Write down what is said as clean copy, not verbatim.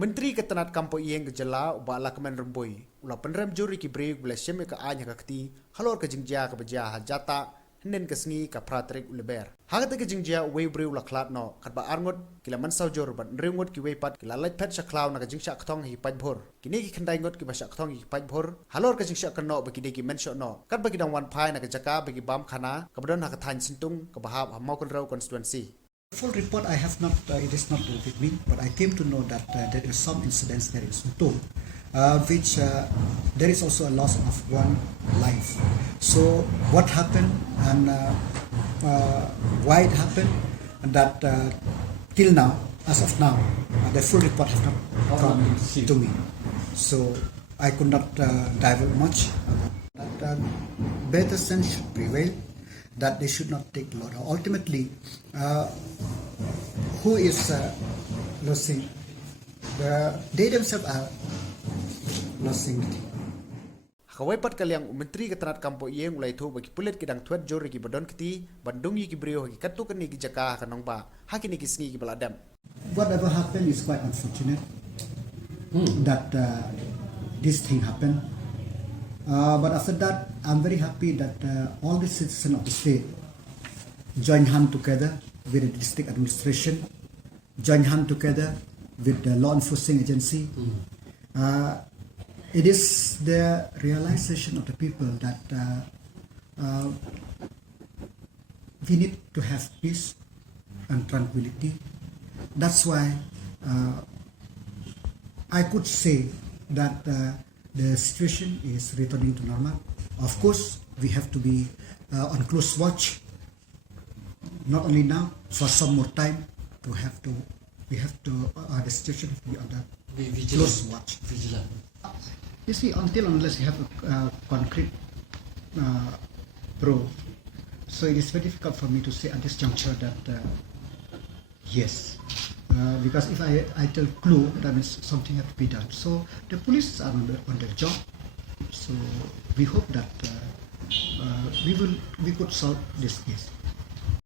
Menteri Ketenat Kampo Ieng Gejala Ubala Kemen Remboi Ula Penrem Juri Kibri Gula Syeme Ka Anya Kakti Halor Ka Jingja Ka Baja Hajata Henen Kesngi Ka Pratrik Uleber Hagata Ka Jingja Wei Bre Ula Klat No Katba Arngot Kila Mansau Jor Ban Ringot Ki Wei Pat Kila Light Pet Shaklaw Na Ka Jingsha Ktong Hi Pat Bhor Kini Ki Khandai Ngot Ki Basha Ktong Hi Pat Bhor Halor Ka Jingsha Kano Bagi Deki Mensho No Kat Bagi Dang Wan Pai Na Ka Jaka Bagi Bam Khana Kabadon Hakathan Sintung Ka Bahab Hamau Konrau Constituency. Full report I have not, it is not with me, but I came to know that there is some incidents there in Suntung, which there is also a loss of one life. So what happened and why it happened, and that till now, as of now, the full report has not come to me. So I could not divulge much. That better sense should prevail, that they should not take the law. Ultimately, who is losing? They themselves are losing. Kawaipat kaliang Menteri Ketenat Kampo Ieng mulai tu bagi pulit kidang tuat jori ki badon kiti bandung yi ki brio ki katu keni ki jaka kanong ba hakini ki sngi ki baladam. Whatever happened is quite unfortunate that this thing happened. But after that, I'm very happy that all the citizens of the state join hand together with the district administration, join hand together with the law enforcement agency. It is the realization of the people that we need to have peace and tranquility. That's why I could say that the situation is returning to normal. Of course, we have to be on close watch. Not only now, for some more time, we have to the situation has to be under close watch. Vigilant. You see, unless you have a concrete proof, so it is very difficult for me to say at this juncture that yes. Because if I tell clue, that means something has to be done. So the police are on their job. So we hope that we could solve this case.